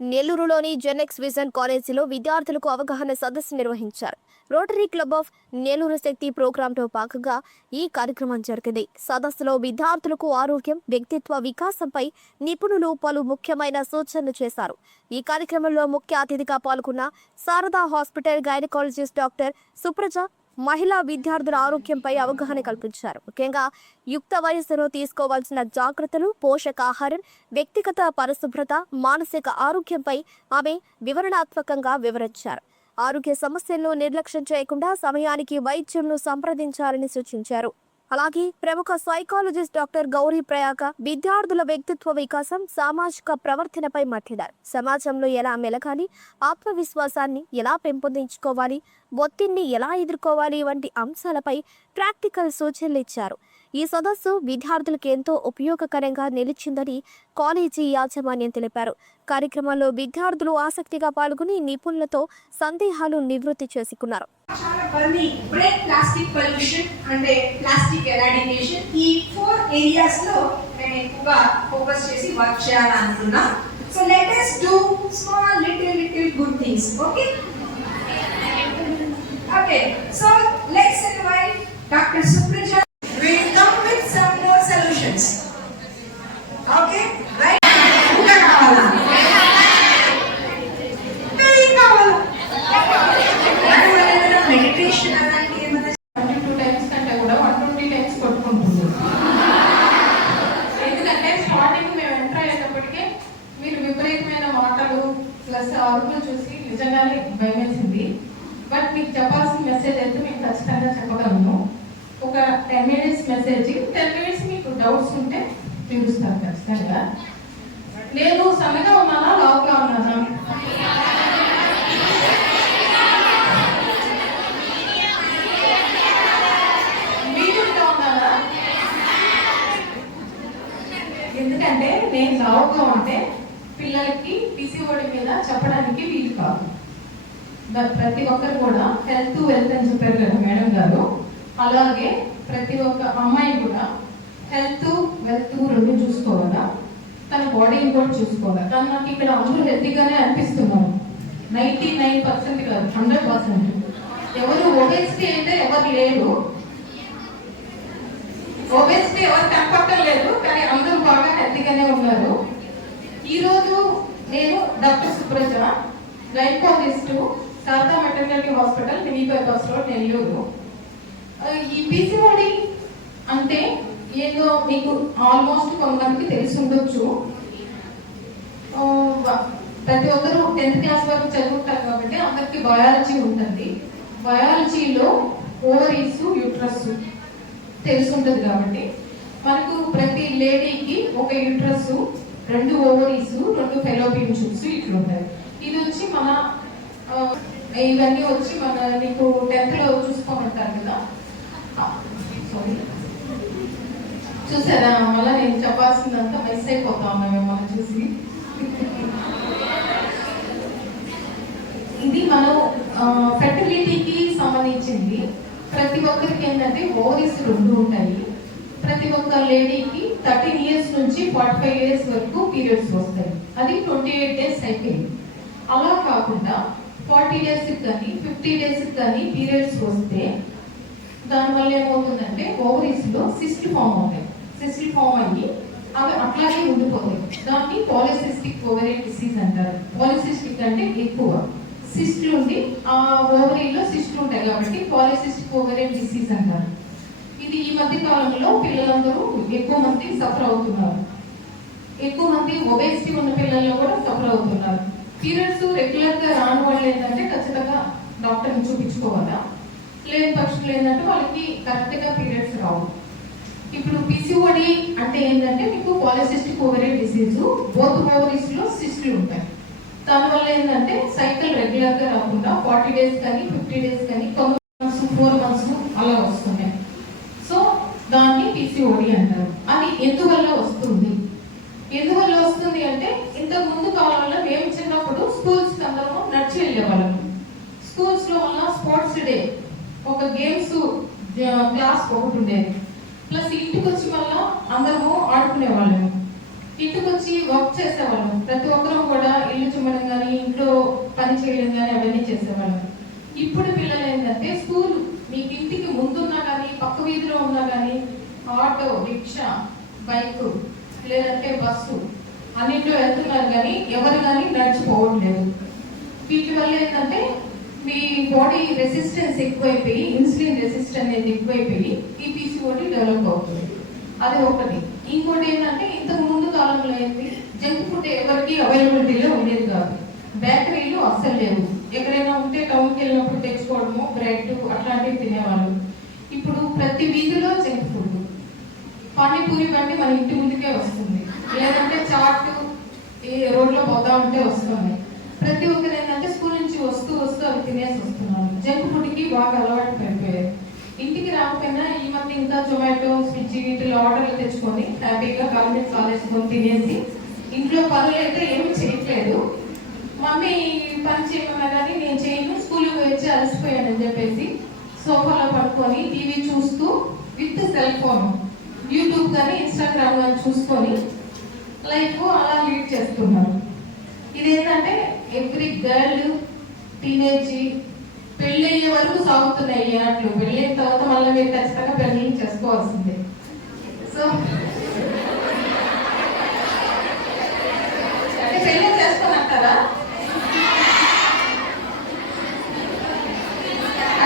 నెల్లూరులోని Genex vision కాలేజీలో విద్యార్థులకు అవగాహన సదస్సు నిర్వహించారు. రోటరీ క్లబ్ ఆఫ్ నెల్లూరు శక్తి ప్రోగ్రాంతో భాగంగా ఈ కార్యక్రమం జరిగింది. సదస్సులో విద్యార్థులకు ఆరోగ్యం, వ్యక్తిత్వ వికాసంపై నిపుణులు పలు ముఖ్యమైన సూచనలు చేశారు. ఈ కార్యక్రమంలో ముఖ్య అతిథిగా పాల్గొన్న Sharada hospital gynaecologist doctor Supraja మహిళా విద్యార్థుల ఆరోగ్యంపై అవగాహన కల్పించారు. ముఖ్యంగా యుక్త వయస్సులో తీసుకోవాల్సిన జాగ్రత్తలు, పోషకాహారం, వ్యక్తిగత పరిశుభ్రత, మానసిక ఆరోగ్యంపై ఆమె వివరణాత్మకంగా వివరించారు. ఆరోగ్య సమస్యలను నిర్లక్ష్యం చేయకుండా సమయానికి వైద్యులను సంప్రదించాలని సూచించారు. అలాగే ప్రముఖ సైకాలజిస్ట్ డాక్టర్ గౌరీ ప్రయాగ విద్యార్థుల వ్యక్తిత్వ వికాసం, సామాజిక ప్రవర్తనపై మాట్లాడారు. సమాజంలో ఎలా మెలగాలి, ఆత్మవిశ్వాసాన్ని ఎలా పెంపొందించుకోవాలి, ఒత్తిడిని ఎలా ఎదుర్కోవాలి వంటి అంశాలపై ప్రాక్టికల్ సూచనలు ఇచ్చారు. ఈ సదస్సు విద్యార్థులకు ఎంతో ఉపయోగకరంగా నిలిచిందని కాలేజీ యాజమాన్యం తెలిపారు. కార్యక్రమంలో విద్యార్థులు ఆసక్తిగా పాల్గొని నిపుణులతో సందేహాలు నివృత్తి చేసుకున్నారు. బ్రేక్ ప్లాస్టిక్ పొల్యూషన్ అంటే ప్లాస్టిక్ ఎరాడికేషన్, ఈ 4 ఏరియాస్ లో నేను ఎక్కువగా ఫోకస్ చేసి వర్క్ చేయాలనుకున్నా. So let us do small little good things. Okay, so let's invite Dr. Supraja. We'll come with some more solutions. Okay, right? Meditation అలాంటి ఏమైనా 22 times కంటే కూడా 120 టైమ్స్ కొట్టుకుంటుంది. ఎందుకంటే స్టార్టింగ్ మేము ఎంటర్ అయ్యేటప్పటికే మీరు విపరీతమైన మాటలు ప్లస్ అరుపులు చూసి నిజంగానే భయమేసింది. బట్ మీకు చెప్పాల్సిన మెసేజ్ అయితే మీకు ఖచ్చితంగా చెప్పగలను. ఒక 10 మినిట్స్ మెసేజ్, 10 మినిట్స్ మీకు డౌట్స్ ఉంటే తీరుస్తాను ఖచ్చితంగా. నేను సన్నగా ఉన్నానా, లావుగా ఉన్నానా? ఎందుకంటే నేను లావుగా ఉంటే పిల్లలకి పిసిఓడి మీద చెప్పడానికి వీలు కాదు. ప్రతి ఒక్కరు కూడా హెల్త్ వెల్త్ అని చెప్పారు కదా మేడం గారు, అలాగే ప్రతి ఒక్క అమ్మాయి కూడా హెల్త్ వెల్త్ రెండు చూసుకోవాలా, తన బాడీని కూడా చూసుకోవాలి. కానీ నాకు ఇక్కడ అందరూ హెల్తీగానే అనిపిస్తున్నారు. 99% కాదు, 100%. ఎవరు ఒబేసిటీ అయితే ఎవరు లేరు, ఒబేసిటీ ఎవరు కనపట్టలేదు, కానీ అందరూ బాగా హెల్తీగానే ఉన్నారు. ఈరోజు నేను doctor Supraja, gynaecologist, Sharada maternity hospital, mini bypass road, Nellore. ఈ పిసిఓడి అంటే ఏదో మీకు ఆల్మోస్ట్ కొంతమందికి తెలిసి ఉండొచ్చు. ప్రతి ఒక్కరు 10th క్లాస్ వరకు చదువుతారు కాబట్టి అందరికి బయాలజీ ఉంటుంది. బయాలజీలో ఓవరీస్, యూట్రస్ తెలిసి ఉంటుంది కాబట్టి మనకు ప్రతి లేడీకి ఒక యూట్రస్, 2 ఓవరీస్, 2 ఫెలోపియన్ ట్యూబ్స్ ఇట్లా ఉంటాయి. ఇది వచ్చి మన ఇవన్నీ వచ్చి మన నీకు 10th లో చూసుకోమంటారు కదా, సారీ చూసారా, మళ్ళీ నేను చెప్పాల్సిందంతా మిస్ అయిపోతా ఉన్నా మిమ్మల్ని చూసి. ఇది మనం ఫెర్టిలిటీకి సంబంధించింది. ప్రతి ఒక్కరికి ఏంటంటే ఓవరీస్ 2 ఉంటాయి. ప్రతి ఒక్క లేడీకి 13 ఇయర్స్ నుంచి 45 ఇయర్స్ వరకు పీరియడ్స్ వస్తాయి. అది 28 డేస్ అయిపోయింది. అలా కాకుండా 40 డేస్ కానీ 50 డేస్ కానీ పీరియడ్స్ వస్తే దానివల్ల ఏమవుతుందంటే ఓవరీస్ లో సిస్ట్ ఫామ్ అవుతాయి. సిస్ట్ ఫామ్ అయ్యి అవి అట్లాగే ఉండిపోతాయి. దాన్ని పాలిసిస్టిక్ ఓవరియన్ డిసీజ్ అంటారు. పాలిసిస్టిక్ అంటే ఎక్కువ సిస్ట్లు ఉండి ఆ ఓవరీలో సిస్ట్లు ఉంటాయి కాబట్టి పాలిసిస్టిక్ ఓవరియన్ డిసీజ్ అంటారు. ఇది ఈ మధ్య కాలంలో పిల్లలందరూ ఎక్కువ మంది సఫర్ అవుతున్నారు. ఎక్కువ మంది ఒబేసిటీ ఉన్న పిల్లల్లో కూడా సఫర్ అవుతున్నారు. పీరియడ్స్ రెగ్యులర్ గా రాని వాళ్ళు ఏంటంటే ఖచ్చితంగా డాక్టర్ని చూపించుకోవాలా, లేని పక్షులు ఏంటంటే వాళ్ళకి కరెక్ట్ గా పీరియడ్స్ రావు. ఇప్పుడు పిసిఓడి అంటే ఏంటంటే మీకు polycystic ovarian disease, both ovaries లో సిస్ట్లు ఉంటాయి. దానివల్ల ఏంటంటే సైకిల్ రెగ్యులర్ గా రాకుండా 40 డేస్ కానీ 50 డేస్ కానీ 4 మంత్స్ అలా వస్తున్నాయి. సో దాన్ని పిసిఓడి అంటారు. అది ఎందువల్ల వస్తుంది? ఎందువల్ల వస్తుంది అంటే ఇంతకు ముందు కాలంలో మేము చిన్నప్పుడు స్కూల్స్ అందరము నడిచి వెళ్ళేవాళ్ళం. స్కూల్స్ లో వల్ల స్పోర్ట్స్ డే, ఒక గేమ్స్ క్లాస్ ఒకటి ఉండేది. ప్లస్ ఇంటికి వచ్చి మళ్ళీ అందరము ఆడుకునే వాళ్ళము. ఇంటికి వచ్చి వర్క్ చేసేవాళ్ళం. ప్రతి ఒక్కరం కూడా ఇల్లు చిమ్మడం బైక్ లేదంటే బస్సు అన్నింటిలో వెళ్తున్నారు కానీ ఎవరు కానీ నడిచిపోవట్లేదు. వీటి వల్ల ఏంటంటే మీ బాడీ రెసిస్టెన్స్ ఎక్కువైపోయి ఇన్సులిన్ రెసిస్టెన్స్ అనేది ఎక్కువైపోయి ఈ పీసీఓడి డెవలప్ అవుతుంది. అది ఒకటి. ఇంకోటి ఏంటంటే ఇంతకు ముందు కాలంలో ఏంటి, జంక్ ఫుడ్ ఎవరికి అవైలబిలిటీలో ఉండేది కాదు. బేకరీలు అస్సలు లేవు. ఎక్కడైనా ఉంటే టౌన్కి వెళ్ళినప్పుడు తెచ్చుకోవడము, బ్రెడ్ అట్లాంటివి తినేవాళ్ళు. ఇప్పుడు ప్రతి వీధిలో జంక్ ఫుడ్. పానీపూరి బండి మన ఇంటి ముందుకే వస్తుంది, లేదంటే చాట్ ఈ రోడ్లో పోతా ఉంటే వస్తుంది. ప్రతి ఒక్కరు ఏంటంటే స్కూల్ నుంచి వస్తూ అవి తినేసి వస్తున్నారు. జంక్ ఫుడ్కి బాగా అలవాటు పడిపోయారు. ఇంటికి రాకపోయినా ఈ మధ్య ఇంకా జొమాటో, స్విగ్గీ వీటిలో ఆర్డర్లు తెచ్చుకొని హ్యాపీగా కాలేజ్ కాలేసుకొని తినేసి ఇంట్లో పనులు అయితే ఏమీ చేయట్లేదు. మమ్మీ పని చేయమన్నా కానీ నేను చేయను, స్కూల్కి వచ్చి అలసిపోయానని చెప్పేసి సోఫాలో పడుకొని టీవీ చూస్తూ విత్ సెల్ ఫోన్, యూట్యూబ్ కానీ ఇన్స్టాగ్రామ్ కానీ చూసుకొని లైఫ్ అలా లీడ్ చేస్తున్నారు. ఇదేంటంటే ఎవ్రీ గర్ల్ టీనేజ్ పెళ్ళయ్యే వరకు సాగుతున్నాయి అట్లు. పెళ్ళైన తర్వాత మళ్ళీ మీరు ఖచ్చితంగా పెళ్ళి చేసుకోవాల్సిందే. సో అంటే పెళ్ళి చేసుకోనంటారా?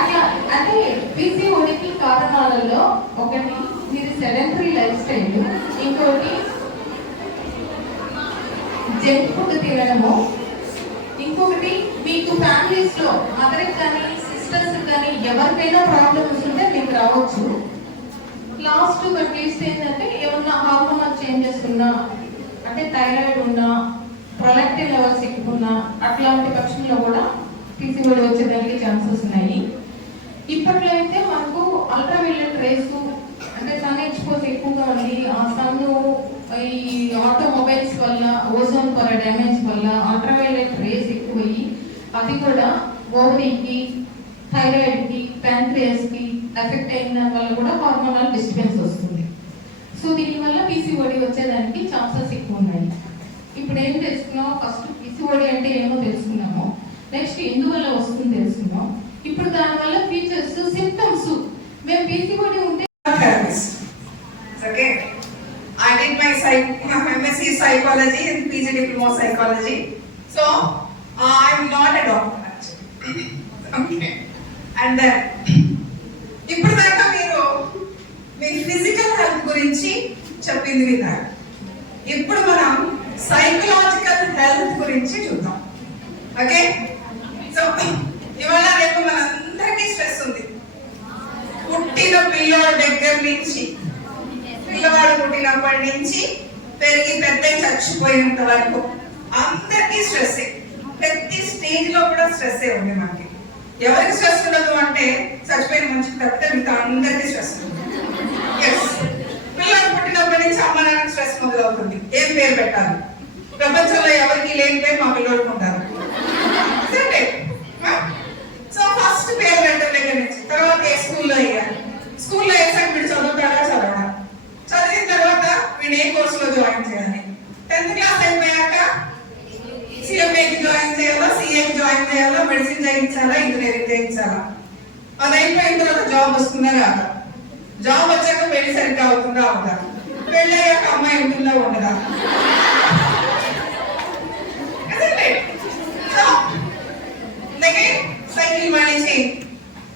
అట్లా అంటే పీసీఓడికి కారణాలలో ఒకటి మీరు సెడెంటరీ లైఫ్ స్టైల్, ఇంకోటి జంక్ ఫుడ్ తినడము, ఇంకొకటి మీకు ఫ్యామిలీస్ లో మదర్కి కానీ సిస్టర్స్ కానీ ఎవరికైనా ప్రాబ్లమ్స్ ఉంటే మీకు రావచ్చు. లాస్ట్ బట్ లీస్ట్ ఏంటంటే ఏమన్నా హార్మోనల్ చేంజెస్ ఉన్నా, అంటే థైరాయిడ్ ఉన్నా, ప్రొలాక్టిన్ లెవెల్స్ ఎక్కువ ఉన్నా, అట్లాంటి పక్షంలో కూడా పీసీఓడి వచ్చేదానికి ఛాన్సెస్ ఉన్నాయి. ఇప్పట్లో అయితే మనకు అల్ట్రావైలెట్ రేస్ అంటే సన్ ఎక్స్పోజ్ ఎక్కువగా ఉంది. ఆ సన్ ఈ ఆటోమొబైల్స్ వల్ల, ఓజోన్ పొర డ్యామేజ్ వల్ల అల్ట్రావైలెట్ రేస్ ఎక్కువయ్యి అది కూడా ఓవరీకి, థైరాయిడ్కి, ప్యాంక్రియాస్కి ఎఫెక్ట్ అయిన దాని వల్ల కూడా హార్మోనల్ డిస్టర్బెన్స్ వస్తుంది. సో దీనివల్ల పీసీఓడి వచ్చేదానికి ఛాన్సెస్ ఎక్కువ ఉన్నాయి. ఇప్పుడు ఏం తెలుసుకున్నాం? ఫస్ట్ పీసీఓడి అంటే ఏమో తెలుసుకున్నాము, నెక్స్ట్ ఎందువల్ల వస్తుంది తెలుసుకున్నాం. ఇప్పుడు దానివల్ల ఫీచర్స్, సిమ్టమ్స్. మేము పీసీఓడి ఉంటే Okay, I did my MSc psychology and PG diploma psychology. So I'm not a doctor actually. Okay. And then ఇప్పుడు దాకా మీరు మీ ఫిజికల్ హెల్త్ గురించి చెప్పింది విన్నారు. ఇప్పుడు మనం సైకలాజికల్ హెల్త్ గురించి చూద్దాం. ఓకే, సో ఇవాళ రేపు మనందరికీ స్ట్రెస్ ఉంది. పుట్టిన పిల్లల దగ్గర నుంచి, పిల్లవాడు పుట్టినప్పటి నుంచి పెరిగి పెద్ద చచ్చిపోయేంత వరకు అందరికీ స్ట్రెస్. ప్రతి స్టేజ్ లో కూడా స్ట్రెస్ ఉంది మనకి. ఎవరికి స్ట్రెస్ ఉండదు అంటే చచ్చిపోయిన మనిషికి తప్పితే మిగతా అందరికీ స్ట్రెస్ ఉంది. పిల్లలు పుట్టినప్పటి నుంచి అమ్మ నాన్నకి స్ట్రెస్ మొదలవుతుంది. ఏం పేరు పెట్టాలి? ప్రపంచంలో ఎవరికి లేని పేరు మా పిల్లలకు ఉంటారు. సో ఫస్ట్ పేరు పెట్టడం దగ్గర నుంచి, తర్వాత ఏ స్కూల్లో వేయాలి, స్కూల్లో వేసాక వీడు చదువుతాడా చదవడా, చదివిన తర్వాత వీడు ఏ కోర్సులో జాయిన్ చేయాలి, 10th క్లాస్ అయిపోయాక సిఎంఏకి జాయిన్ చేయాలా, సిఏకి జాయిన్ చేయాలా, మెడిసిన్ చేయించాలా, ఇంజనీరింగ్ చేయించాలా, అది అయిపోయిన తర్వాత జాబ్ వస్తుందా రాదా, జాబ్ వచ్చాక పెళ్లి సరిగ్గా అవుతుందా అవుదా, పెళ్ళి అయ్యాక అమ్మాయి ఉంటుందా ఉండదా. సైకిల్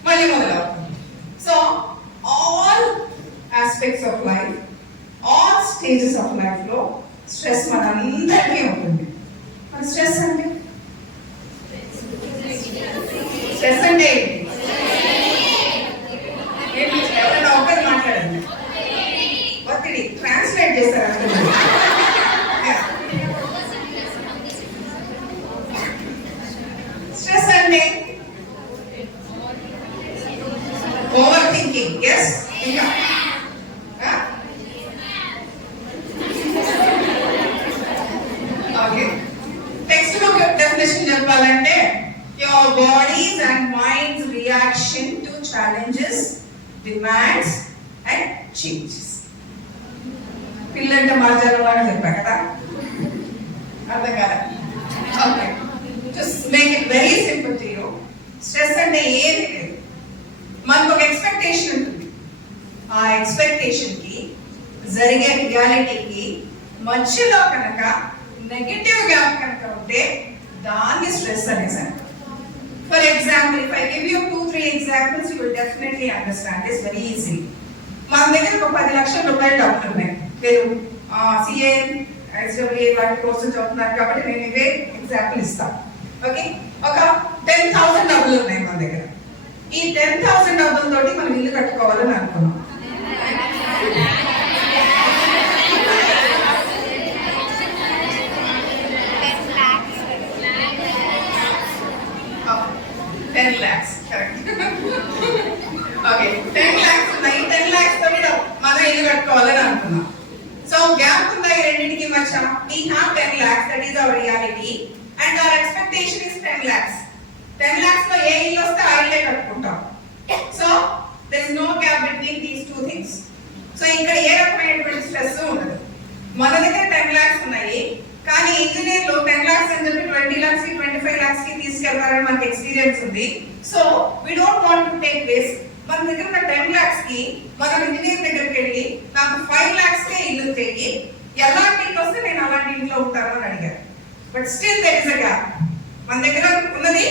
మళ్ళీ మొదలవుతుంది. So all aspects of life, all stages of life లో స్ట్రెస్ మనందరికీ ఉంటుంది. మరి స్ట్రెస్ అంటే ఎవరైనా ఒక్కరు మాట్లాడండి. ఒత్తిడి ట్రాన్స్లేట్ చేస్తారు. స్ట్రెస్ అంటే ఓవర్ థింకింగ్. ఎస్, ఇంకా ఓకే, టెక్స్ట్ బుక్ డెఫినేషన్ చెప్పాలంటే your body's and mind's reaction to challenges, demands and changes. పిల్లంటే మార్జాల వాడు చెప్పా కదా, అర్థం కదా? Okay, just make it very simple to you. Stress అంటే ఏది లేదు, మనకు ఒక ఎక్స్పెక్టేషన్ ఉంటుంది. ఆ ఎక్స్పెక్టేషన్ కి జరిగే రియాలిటీకి మధ్యలో కనుక నెగటివ్ గ్యాప్ కనుక ఉంటే దాన్ని స్ట్రెస్ అనేసారు. For example, if I give you 2-3 examples you will definitely understand this very easy. మన దగ్గర ఒక 10 లక్షల రూపాయలు డబ్బులు ఉన్నాయి. మీరు సిఏ ఎస్డబ్ల్యూఏ వాటి కోసం చదువుతున్నారు కాబట్టి నేను ఇవే ఎగ్జాంపుల్ ఇస్తాను. ఓకే, ఒక 10,000 డబ్బులు ఉన్నాయి మన దగ్గర. ఈ 10,000 డబ్బులతోటి మనం ఇల్లు కట్టుకోవాలని అనుకున్నాం. $10 lakhs, correct. Okay, 10 lakhs ఉన్నాయి. 10 lakhs తోటి మనం ఇల్లు కట్టుకోవాలని అనుకున్నాం. సో గ్యాప్ ఉందా ఈ రెండింటికి మధ్య? We have 10 lakhs, that is our reality, and our expectation is 10 lakhs. 10 lakhs లో ఏ ఇల్లు వస్తే ఆ ఇల్లే కట్టుకుంటాం. So there is no gap between these two things. So ఇక్కడ ఏ రకమైనటువంటి స్ట్రెస్ ఉండదు. మన దగ్గర 10 lakhs ఉన్నాయి, కానీ ఇంజనీర్లు 10 lakhs అని చెప్పి 20 lakhs కి 25 lakhs కి తీసుకెళ్తారని మనకి ఎక్స్పీరియన్స్ ఉంది. So we don't want to take risk. మన దగ్గర ఉన్న 10 lakhs కి మనం ఇంజనీర్ దగ్గరికి వెళ్ళి నాకు 5 lakhs కే ఇల్లు తెగి ఎలాంటి ఇల్లు వస్తే నేను అలాంటి ఇంట్లో ఉంటాను అని అడిగారు. But still there is a gap. మన దగ్గర ఉన్నది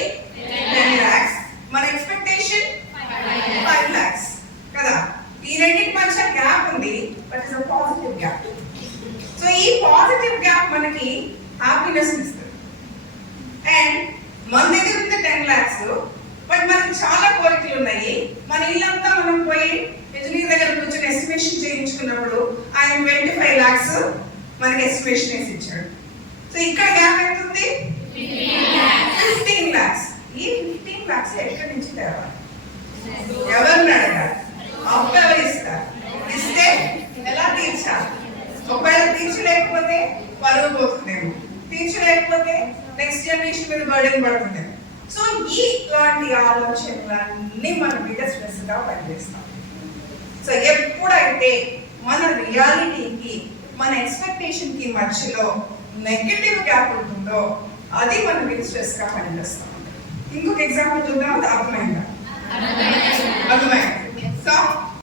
10 lakhs, మన ఎక్స్పెక్టేషన్ 5 lakhs కదా. ఈ రెండింటి మధ్య గ్యాప్ ఉంది, but it's a positive gap. So ఈ పాజిటివ్ గ్యాప్ మనకి హ్యాపీనెస్ ఇస్తుంది. అండ్ మన దగ్గర ఉంది 10 lakhs, బట్ మనకి చాలా కోరికలు ఉన్నాయి. మన ఇల్లంతా మనం పోయి ఇంజనీర్ దగ్గర కూర్చొని ఎస్టిమేషన్ చేయించుకున్నప్పుడు ఆయన 25 lakhs మనకి ఎస్టిమేషన్ వేసి ఇచ్చాడు. సో ఇక్కడ గ్యాప్ ఎంత ఉంది? 15 lakhs. ఈ 15 lakhs ఎక్కడి నుంచి తేవాలి? ఎవరిని అడగాలి? అప్పు ఎవరు ఇస్తారు? ఇస్తే ఎలా తీర్చాలి? ఒకవేళ తీర్చలేకపోతే పరువు పోతుందేమో, తీర్చలేకపోతే నెక్స్ట్ జనరేషన్ మీద బర్డెన్ పడుతుందేమో. సో ఇలాంటి ఆలోచనలన్నీ మన మీద స్ట్రెస్ గా పనిచేస్తాం. సో ఎప్పుడైతే మన రియాలిటీకి మన ఎక్స్పెక్టేషన్ కి మధ్యలో నెగటివ్ గ్యాప్ ఉంటుందో అది మన మీద స్ట్రెస్ గా పనిచేస్తాం. ఇంకొక ఎగ్జాంపుల్ చూద్దాం, అర్థమైందా? అర్థమైంది. సో